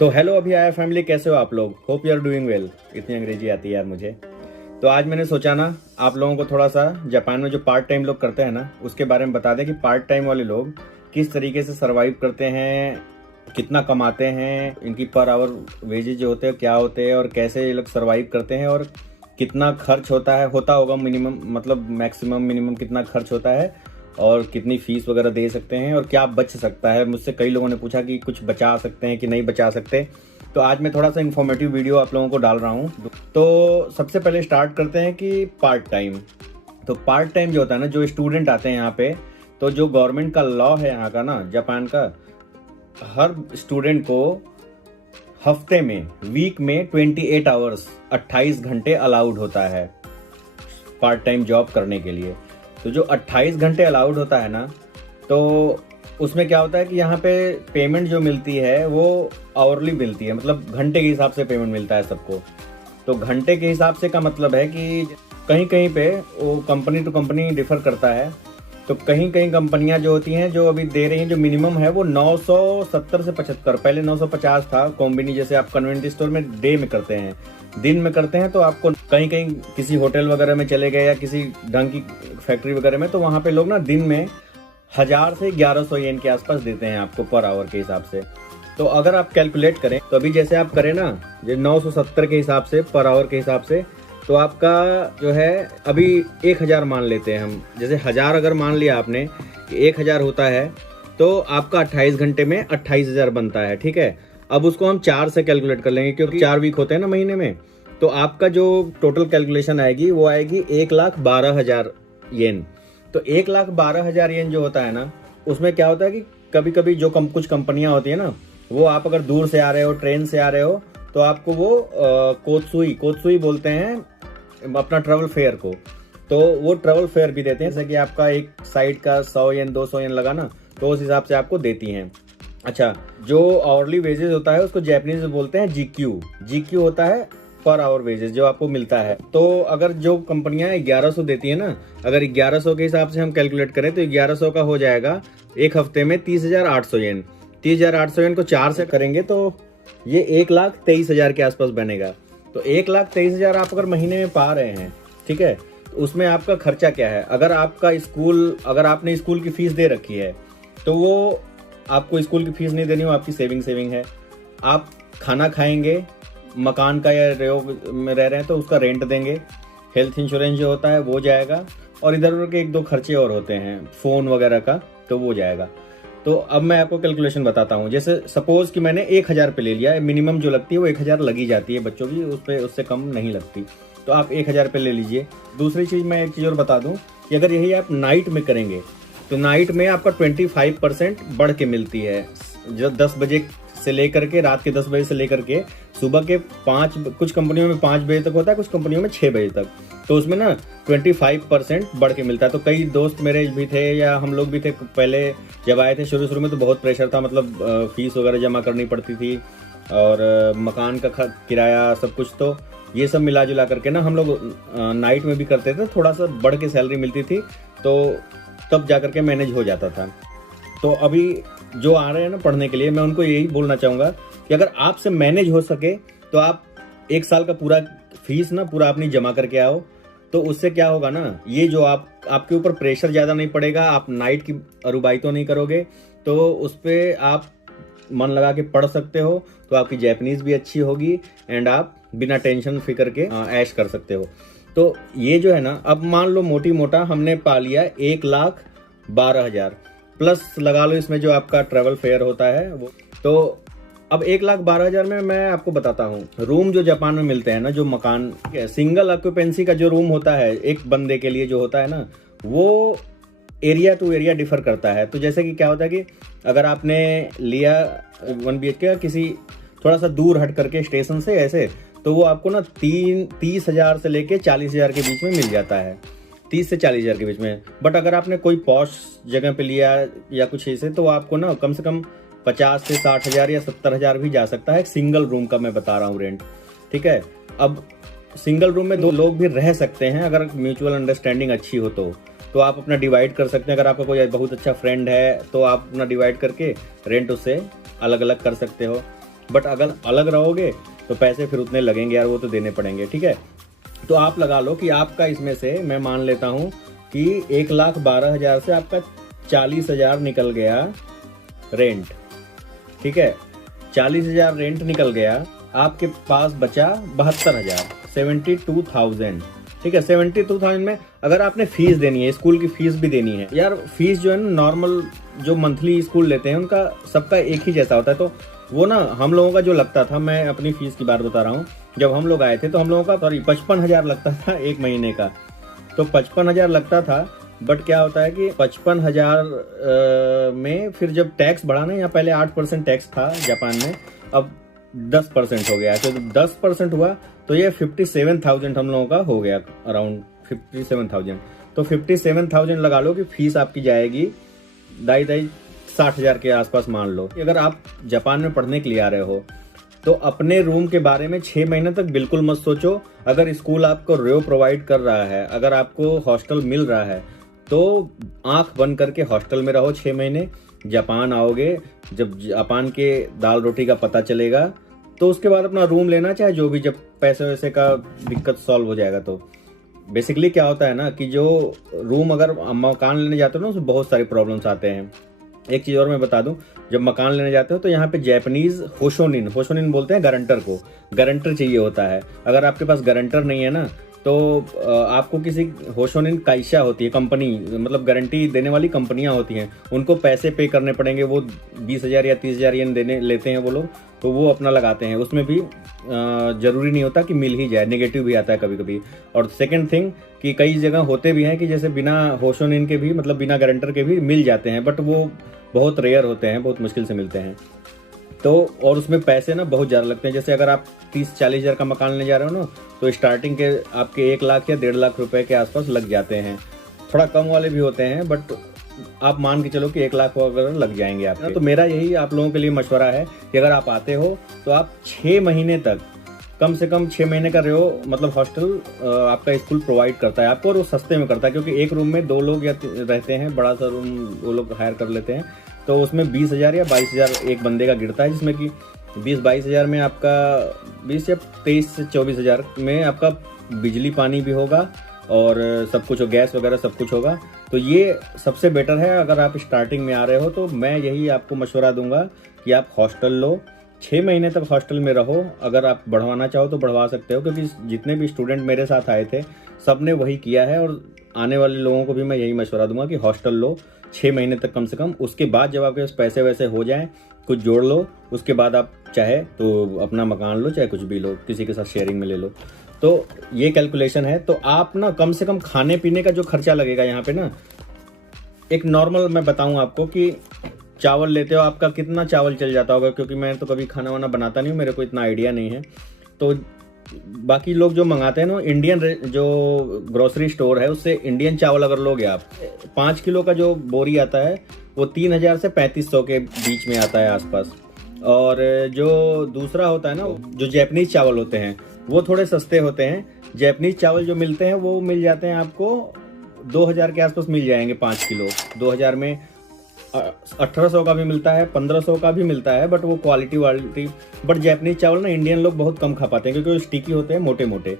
तो हेलो अभी आया फैमिली, कैसे हो आप लोग? Hope you are doing well. इतनी अंग्रेजी आती है यार मुझे। तो आज मैंने सोचा ना आप लोगों को थोड़ा सा जापान में जो पार्ट टाइम लोग करते हैं ना उसके बारे में बता दें कि पार्ट टाइम वाले लोग किस तरीके से सरवाइव करते हैं, कितना कमाते हैं, इनकी पर आवर वेजेज जो होते हैं क्या होते हैं और कैसे ये लोग सरवाइव करते हैं और कितना खर्च होता होगा मिनिमम, मतलब मैक्सिमम मिनिमम कितना खर्च होता है और कितनी फीस वगैरह दे सकते हैं और क्या बच सकता है। मुझसे कई लोगों ने पूछा कि कुछ बचा सकते हैं कि नहीं बचा सकते। तो आज मैं थोड़ा सा इन्फॉर्मेटिव वीडियो आप लोगों को डाल रहा हूँ। तो सबसे पहले स्टार्ट करते हैं कि पार्ट टाइम। तो पार्ट टाइम जो होता है ना, जो स्टूडेंट आते हैं यहाँ पे, तो जो गवर्नमेंट का लॉ है यहाँ का ना जापान का, हर स्टूडेंट को हफ्ते में, वीक में 28 आवर्स 28 घंटे अलाउड होता है पार्ट टाइम जॉब करने के लिए। तो जो 28 घंटे अलाउड होता है ना, तो उसमें क्या होता है कि यहाँ पे पेमेंट जो मिलती है वो आवरली मिलती है, मतलब घंटे के हिसाब से पेमेंट मिलता है सबको। तो घंटे के हिसाब से का मतलब है कि कहीं कहीं पे वो कंपनी टू कंपनी डिफर करता है। तो कहीं कहीं कंपनियां जो होती हैं जो अभी दे रही हैं, जो मिनिमम है वो 970 से 75, पहले 950 था कॉम्बिनी। जैसे आप कन्वेंट स्टोर में डे में करते हैं, दिन में करते हैं, तो आपको कहीं कहीं किसी होटल वगैरह में चले गए या किसी ढंग की फैक्ट्री वगैरह में, तो वहां पे लोग ना दिन में 1000 से 1100 येन के आसपास देते हैं आपको पर आवर के हिसाब से। तो अगर आप कैलकुलेट करें तो अभी जैसे आप करें ना, ये 970 के हिसाब से पर आवर के हिसाब से, तो आपका जो है अभी 1000 मान लेते हैं हम। जैसे 1000 अगर मान लिया आपने कि 1000 होता है, तो आपका 28 घंटे में 28,000 बनता है। ठीक है, अब उसको हम 4 से कैलकुलेट कर लेंगे क्योंकि 4 वीक होते हैं ना महीने में। तो आपका जो टोटल कैलकुलेशन आएगी वो आएगी 1,12,000 येन। तो 1,12,000 येन जो होता है ना, उसमें क्या होता है कि कभी कभी जो कुछ कंपनियां होती है ना, वो आप अगर दूर से आ रहे हो, ट्रेन से आ रहे हो, तो आपको वो कोत्सुई बोलते हैं अपना ट्रेवल फेयर को। तो वो ट्रेवल फेयर भी देते हैं, जैसे कि आपका एक साइड का 100 येन 200 येन लगा ना, तो उस हिसाब से आपको देती हैं। अच्छा, जो आवरली वेजेस होता है उसको जैपनीज में बोलते हैं जीक्यू होता है पर आवर वेजेस जो आपको मिलता है। तो अगर जो कंपनियां 1100 देती है ना, अगर 1100 के हिसाब से हम कैलकुलेट करें तो 1100 का हो जाएगा एक हफ्ते में 30,800 येन। 30,800 येन को 4 से करेंगे तो ये 1,23,000 के आसपास बनेगा। तो 1,23,000 आप अगर महीने में पा रहे हैं, ठीक है, तो उसमें आपका खर्चा क्या है? अगर आपने स्कूल की फीस दे रखी है, तो वो आपको स्कूल की फीस नहीं देनी, वो आपकी सेविंग है। आप खाना खाएंगे, मकान का या में रह रहे हैं तो उसका रेंट देंगे, हेल्थ इंश्योरेंस जो होता है वो जाएगा, और इधर उधर के 1-2 खर्चे और होते हैं फोन वगैरह का, तो वो जाएगा। तो अब मैं आपको कैलकुलेशन बताता हूँ। जैसे सपोज कि मैंने 1000 पे ले लिया, मिनिमम जो लगती है वो 1000 लगी जाती है बच्चों की, उससे कम नहीं लगती। तो आप 1000 पे ले लीजिए। दूसरी चीज मैं एक चीज और बता दूं कि अगर यही आप नाइट में करेंगे तो नाइट में आपका 25% बढ़ के मिलती है। जो 10 बजे से लेकर के रात के 10 बजे से लेकर के सुबह के 5, कुछ कंपनियों में 5 बजे तक होता है, कुछ कंपनियों में 6 बजे तक, तो उसमें ना 25% बढ़ के मिलता है। तो कई दोस्त मेरे भी थे या हम लोग भी थे, पहले जब आए थे शुरू में तो बहुत प्रेशर था, मतलब फीस वगैरह जमा करनी पड़ती थी और मकान का किराया सब कुछ। तो ये सब मिला जुला करके ना हम लोग नाइट में भी करते थे, थोड़ा सा बढ़ के सैलरी मिलती थी, तो तब जा करके मैनेज हो जाता था। तो अभी जो आ रहे हैं ना पढ़ने के लिए, मैं उनको यही बोलना चाहूँगा कि अगर आपसे मैनेज हो सके तो आप 1 साल का पूरा फीस ना पूरा अपनी जमा करके आओ। तो उससे क्या होगा ना, ये जो आपके ऊपर प्रेशर ज़्यादा नहीं पड़ेगा, आप नाइट की अरुबाई तो नहीं करोगे, तो उस पर आप मन लगा के पढ़ सकते हो, तो आपकी जैपनीज़ भी अच्छी होगी एंड आप बिना टेंशन फिकर के ऐश कर सकते हो। तो ये जो है ना, अब मान लो मोटी मोटा हमने पा लिया 1,12,000 प्लस लगा लो इसमें जो आपका ट्रेवल फेयर होता है वो। तो अब 1,12,000 में मैं आपको बताता हूँ, रूम जो जापान में मिलते हैं ना, जो मकान सिंगल ऑक्यूपेंसी का जो रूम होता है एक बंदे के लिए जो होता है ना, वो एरिया टू एरिया डिफर करता है। तो जैसे कि क्या होता है कि अगर आपने लिया 1 BHK किसी थोड़ा सा दूर हट करके स्टेशन से ऐसे, तो वो आपको ना 30,000 से लेके 40,000 के बीच में मिल जाता है, 30 से 40,000 के बीच में। बट अगर आपने कोई पॉश जगह पे लिया या कुछ ऐसे, तो आपको ना कम से कम 50 से 60,000 या 70,000 भी जा सकता है, सिंगल रूम का मैं बता रहा हूँ रेंट। ठीक है, अब सिंगल रूम में 2 लोग भी रह सकते हैं अगर म्यूचुअल अंडरस्टैंडिंग अच्छी हो तो आप अपना डिवाइड कर सकते हैं। अगर आपका कोई बहुत अच्छा फ्रेंड है तो आप अपना डिवाइड करके रेंट उससे अलग अलग कर सकते हो। बट अगर अलग रहोगे तो पैसे फिर उतने लगेंगे यार, वो तो देने पड़ेंगे, ठीक है। तो आप लगा लो कि आपका इसमें से मैं मान लेता हूँ कि 1,12,000 से आपका 40,000 निकल गया रेंट, ठीक है। 40,000 रेंट निकल गया, आपके पास बचा 72,000, 72,000, ठीक है। 72,000 में अगर आपने फीस देनी है, स्कूल की फीस भी देनी है यार, फीस जो है ना नॉर्मल जो मंथली स्कूल लेते हैं उनका सबका एक ही जैसा होता है। तो वो ना हम लोगों का जो लगता था, मैं अपनी फीस की बात बता रहा हूँ, जब हम लोग आए थे तो हम लोगों का 55,000 लगता था एक महीने का। तो 55,000 लगता था, बट क्या होता है कि 55,000 में फिर जब टैक्स बढ़ा ना, यहाँ पहले 8% टैक्स था जापान में, अब 10% हो गया। तो 10% हुआ तो ये 57,000 हम लोगों का हो गया, अराउंड 57,000। तो 57,000 लगा लो कि फीस आपकी जाएगी 60,000 के आसपास मान लो। अगर आप जापान में पढ़ने के लिए आ रहे हो तो अपने रूम के बारे में 6 महीने तक बिल्कुल मत सोचो। अगर स्कूल आपको रेओ प्रोवाइड कर रहा है, अगर आपको हॉस्टल मिल रहा है, तो आंख बंद करके हॉस्टल में रहो 6 महीने। जापान आओगे, जब जापान के दाल रोटी का पता चलेगा तो उसके बाद अपना रूम लेना, चाहे जो भी, जब पैसे वैसे का दिक्कत सॉल्व हो जाएगा। तो बेसिकली क्या होता है ना कि जो रूम अगर मकान लेने जाते हो ना, उसमें बहुत सारी प्रॉब्लम्स आते हैं। एक चीज़ और मैं बता दूं, जब मकान लेने जाते हो तो यहाँ पे जैपनीज होशोनिन बोलते हैं गारंटर को, गारंटर चाहिए होता है। अगर आपके पास गारंटर नहीं है ना, तो आपको किसी होशोनिन काइशा होती है कंपनी, मतलब गारंटी देने वाली कंपनियां होती हैं, उनको पैसे पे करने पड़ेंगे। वो 20,000 या 30,000 येन देने लेते हैं वो लोग, तो वो अपना लगाते हैं। उसमें भी जरूरी नहीं होता कि मिल ही जाए, नेगेटिव भी आता है कभी कभी। और सेकंड थिंग कि कई जगह होते भी हैं कि जैसे बिना होशोनिन के भी, मतलब बिना गारंटर के भी मिल जाते हैं, बट वो बहुत रेयर होते हैं, बहुत मुश्किल से मिलते हैं। तो और उसमें पैसे ना बहुत ज़्यादा लगते हैं। जैसे अगर आप 30-40 हज़ार का मकान लेने जा रहे हो ना, तो स्टार्टिंग के आपके 1 लाख या 1.5 लाख रुपए के आसपास लग जाते हैं। थोड़ा कम वाले भी होते हैं, बट आप मान के चलो कि 1 लाख वगैरह लग जाएंगे आपके। तो मेरा यही आप लोगों के लिए मशवरा है कि अगर आप आते हो तो आप 6 महीने तक, कम से कम 6 महीने का रहो, मतलब हॉस्टल आपका स्कूल प्रोवाइड करता है आपको, और वो सस्ते में करता है, क्योंकि एक रूम में 2 लोग या रहते हैं, बड़ा सा रूम वो लोग हायर कर लेते हैं। तो उसमें 20,000 या 22,000 एक बंदे का गिरता है, जिसमें कि 20-22 हज़ार में आपका 20 या 23 से 24,000 में आपका बिजली पानी भी होगा और सब कुछ, गैस वगैरह सब कुछ होगा। तो ये सबसे बेटर है। अगर आप स्टार्टिंग में आ रहे हो तो मैं यही आपको मशवरा दूंगा कि आप हॉस्टल लो, 6 महीने तक हॉस्टल में रहो। अगर आप बढ़वाना चाहो तो बढ़वा सकते हो, क्योंकि जितने भी स्टूडेंट मेरे साथ आए थे सब ने वही किया है, और आने वाले लोगों को भी मैं यही मशवरा दूंगा कि हॉस्टल लो 6 महीने तक कम से कम। उसके बाद जब आपके पास पैसे वैसे हो जाएं, कुछ जोड़ लो, उसके बाद आप चाहे तो अपना मकान लो, चाहे कुछ भी लो, किसी के साथ शेयरिंग में ले लो। तो ये कैलकुलेशन है। तो आप ना कम से कम खाने पीने का जो खर्चा लगेगा यहाँ पे ना, एक नॉर्मल मैं बताऊं आपको कि चावल लेते हो, आपका कितना चावल चल जाता होगा, क्योंकि मैं तो कभी खाना वाना बनाता नहीं हूँ, मेरे को इतना आइडिया नहीं है। तो बाकी लोग जो मंगाते हैं ना, इंडियन जो ग्रोसरी स्टोर है उससे इंडियन चावल अगर लोगे आप, 5 किलो का जो बोरी आता है वो 3,000 से 3,500 के बीच में आता है आसपास। और जो दूसरा होता है ना, जो जैपनीज चावल होते हैं वो थोड़े सस्ते होते हैं। जैपनीज चावल जो मिलते हैं वो मिल जाते हैं आपको 2,000 के आसपास मिल जाएंगे 5 किलो। 2,000 में 1,800 का भी मिलता है, 1,500 का भी मिलता है, बट वो क्वालिटी वालिटी। बट जैपनीज चावल ना इंडियन लोग बहुत कम खा पाते हैं, क्योंकि वो स्टिकी होते हैं, मोटे मोटे।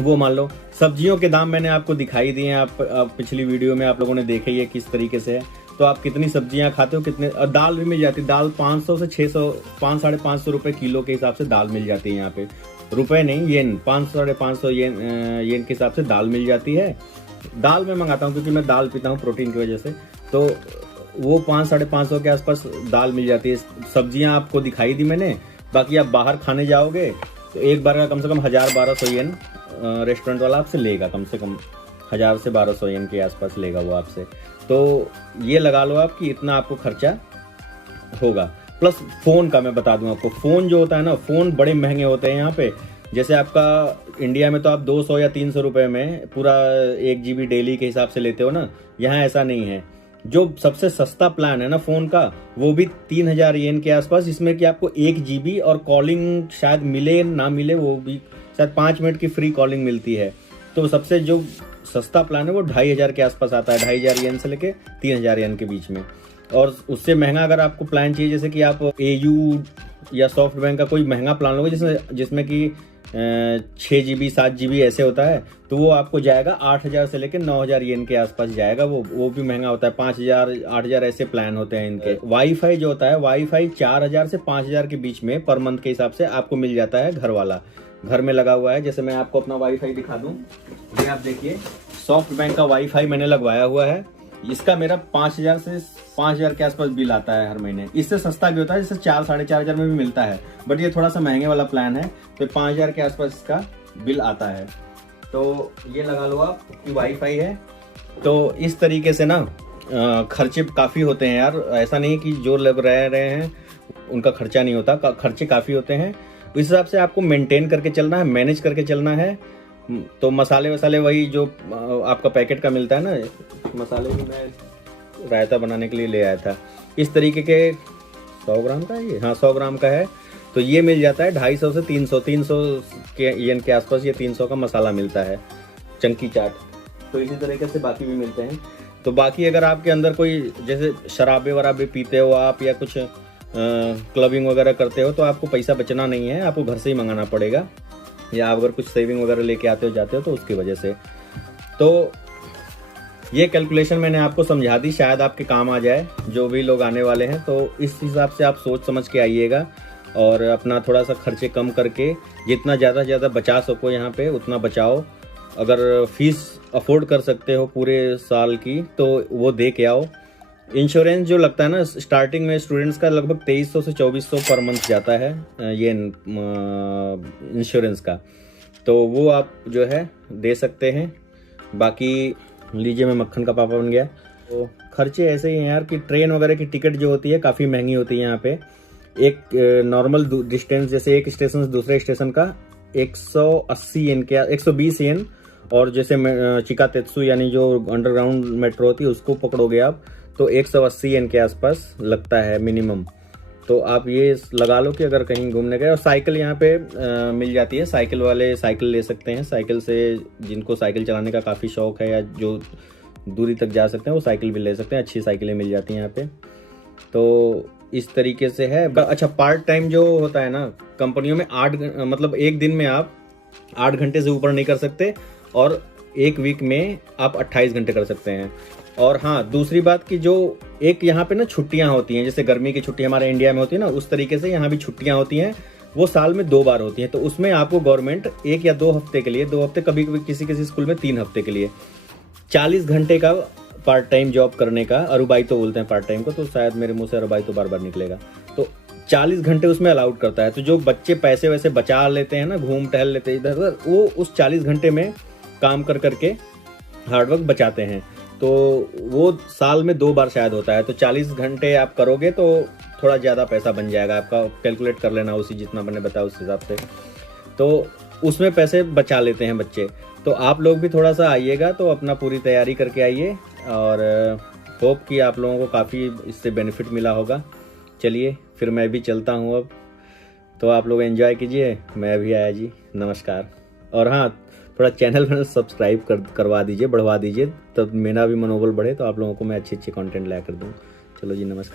वो मान लो सब्जियों के दाम मैंने आपको दिखाई दिए हैं, आप पिछली वीडियो में आप लोगों ने देखे ये किस तरीके से है। तो आप कितनी सब्जियां खाते हो, कितने, और दाल भी मिल जाती है। दाल 500 से 600, 500-550 रुपए किलो के हिसाब से दाल मिल जाती है यहाँ पे, रुपए नहीं, येन, 500-550 येन के हिसाब से दाल मिल जाती है। दाल मैं मंगाता हूँ क्योंकि मैं दाल पीता हूँ प्रोटीन की वजह से, तो वो 500-550 के आसपास दाल मिल जाती है। सब्जियां आपको दिखाई दी मैंने। बाकी आप बाहर खाने जाओगे तो एक बार का कम से कम 1,000-1,200 येन रेस्टोरेंट वाला आपसे लेगा, कम से कम 1,000 से 1,200 येन के आसपास लेगा वो आपसे। तो ये लगा लो आप कि इतना आपको खर्चा होगा। प्लस फोन का मैं बता दूं आपको, फोन जो होता है ना, फोन बड़े महंगे होते हैं यहाँ पे। जैसे आपका इंडिया में तो आप 200 या 300 रुपए में पूरा 1 GB डेली के हिसाब से लेते हो ना, यहाँ ऐसा नहीं है। जो सबसे सस्ता प्लान है ना फोन का, वो भी 3,000 येन के आसपास, जिसमें कि आपको 1 GB और कॉलिंग शायद मिले ना मिले, वो भी शायद 5 मिनट की फ्री कॉलिंग मिलती है। तो सबसे जो सस्ता प्लान है वो 2,500 के आसपास आता है, 2,500 येन से लेके 3,000 येन के बीच में। और उससे महंगा अगर आपको प्लान चाहिए, जैसे कि आप AU या सॉफ्ट बैंक का कोई महंगा प्लान लोगे जिसमें कि 6 GB 7 GB ऐसे होता है, तो वो आपको जाएगा 8,000 से लेकर 9,000 येन के आसपास जाएगा। वो भी महंगा होता है, 5,000 8,000 ऐसे प्लान होते हैं इनके। वाईफाई जो होता है, वाईफाई 4,000 से 5,000 के बीच में पर मंथ के हिसाब से आपको मिल जाता है, घर वाला घर में लगा हुआ है। जैसे मैं आपको अपना वाईफाई दिखा दूं, ये आप देखिए, सॉफ्ट बैंक का वाईफाई मैंने लगवाया हुआ है। इसका मेरा 5,000 से 5,000 के आसपास बिल आता है हर महीने। इससे सस्ता भी होता है, जिससे 4 साढ़े 4,000 में भी मिलता है, बट ये थोड़ा सा महंगे वाला प्लान है, तो 5,000 के आसपास इसका बिल आता है। तो ये लगा लो आप कि वाईफाई है। तो इस तरीके से ना खर्चे काफ़ी होते हैं यार, ऐसा नहीं कि जो लोग रह रहे हैं उनका खर्चा नहीं होता, खर्चे काफ़ी होते हैं। इस हिसाब से आपको मेंटेन करके चलना है, मैनेज करके चलना है। तो मसाले वसाले वही जो आपका पैकेट का मिलता है ना, मसाले भी मैं रायता बनाने के लिए ले आया था, इस तरीके के 100 ग्राम का है ये, हाँ 100 ग्राम का है। तो ये मिल जाता है 250 से 300 के येन के आसपास, ये 300 का मसाला मिलता है, चंकी चाट। तो इसी तरीके से बाकी भी मिलते हैं। तो बाकी अगर आपके अंदर कोई जैसे शराबे वराबे पीते हो आप, या कुछ क्लबिंग वगैरह करते हो, तो आपको पैसा बचना नहीं है, आपको घर से ही मंगाना पड़ेगा, या आप अगर कुछ सेविंग वगैरह लेके आते हो जाते हो तो उसकी वजह से। तो ये कैलकुलेशन मैंने आपको समझा दी, शायद आपके काम आ जाए जो भी लोग आने वाले हैं। तो इस हिसाब से आप सोच समझ के आइएगा और अपना थोड़ा सा खर्चे कम करके जितना ज़्यादा से ज़्यादा बचा सको यहाँ पे उतना बचाओ। अगर फीस अफोर्ड कर सकते हो पूरे साल की तो वो दे के आओ। इंश्योरेंस जो लगता है ना स्टार्टिंग में स्टूडेंट्स का, लगभग 2300 से 2400 पर मंथ जाता है ये इंश्योरेंस का, तो वो आप जो है दे सकते हैं। बाकी लीजिए, मैं मक्खन का पापा बन गया। तो खर्चे ऐसे ही हैं यार कि ट्रेन वगैरह की टिकट जो होती है काफ़ी महंगी होती है यहाँ पे। एक नॉर्मल डिस्टेंस, जैसे एक स्टेशन से दूसरे स्टेशन का 180 येन के 120 येन, और जैसे चिकातेत्सु यानी जो अंडरग्राउंड मेट्रो होती है उसको पकड़ोगे आप तो 180 येन के आसपास लगता है मिनिमम। तो आप ये लगा लो कि अगर कहीं घूमने गए। और साइकिल यहाँ पे मिल जाती है, साइकिल वाले साइकिल ले सकते हैं। साइकिल से जिनको साइकिल चलाने का काफ़ी शौक है या जो दूरी तक जा सकते हैं वो साइकिल भी ले सकते हैं, अच्छी साइकिलें मिल जाती हैं यहाँ पे। तो इस तरीके से है। अच्छा, पार्ट टाइम जो होता है ना कंपनियों में, 8 मतलब एक दिन में आप 8 घंटे से ऊपर नहीं कर सकते, और एक वीक में आप 28 घंटे कर सकते हैं। और हाँ, दूसरी बात कि जो एक यहाँ पे ना छुट्टियाँ होती हैं, जैसे गर्मी की छुट्टी हमारे इंडिया में होती है ना, उस तरीके से यहाँ भी छुट्टियाँ होती हैं, वो साल में 2 बार होती हैं। तो उसमें आपको गवर्नमेंट 1 या 2 हफ्ते के लिए, 2 हफ्ते, कभी कभी किसी किसी स्कूल में 3 हफ्ते के लिए 40 घंटे का पार्ट टाइम जॉब करने का, अरुबाई तो बोलते हैं पार्ट टाइम को, तो शायद मेरे मुंह से अरुबाई तो बार बार निकलेगा, तो 40 घंटे उसमें अलाउड करता है। तो जो बच्चे पैसे वैसे बचा लेते हैं ना, घूम टहल लेते हैं इधर उधर, वो उस 40 घंटे में काम कर करके हार्डवर्क बचाते हैं। तो वो साल में 2 बार शायद होता है। तो 40 घंटे आप करोगे तो थोड़ा ज़्यादा पैसा बन जाएगा आपका, कैलकुलेट कर लेना उसी जितना मैंने बताया उस हिसाब से। तो उसमें पैसे बचा लेते हैं बच्चे। तो आप लोग भी थोड़ा सा आइएगा, तो अपना पूरी तैयारी करके आइए, और होप कि आप लोगों को काफ़ी इससे बेनिफिट मिला होगा। चलिए फिर मैं भी चलता हूँ अब, तो आप लोग एंजॉय कीजिए। मैं भी आया जी, नमस्कार। और हाँ, थोड़ा चैनल में सब्सक्राइब करवा दीजिए, बढ़वा दीजिए, तब मेरा भी मनोबल बढ़े, तो आप लोगों को मैं अच्छे कंटेंट लाया कर दूँ। चलो जी, नमस्कार।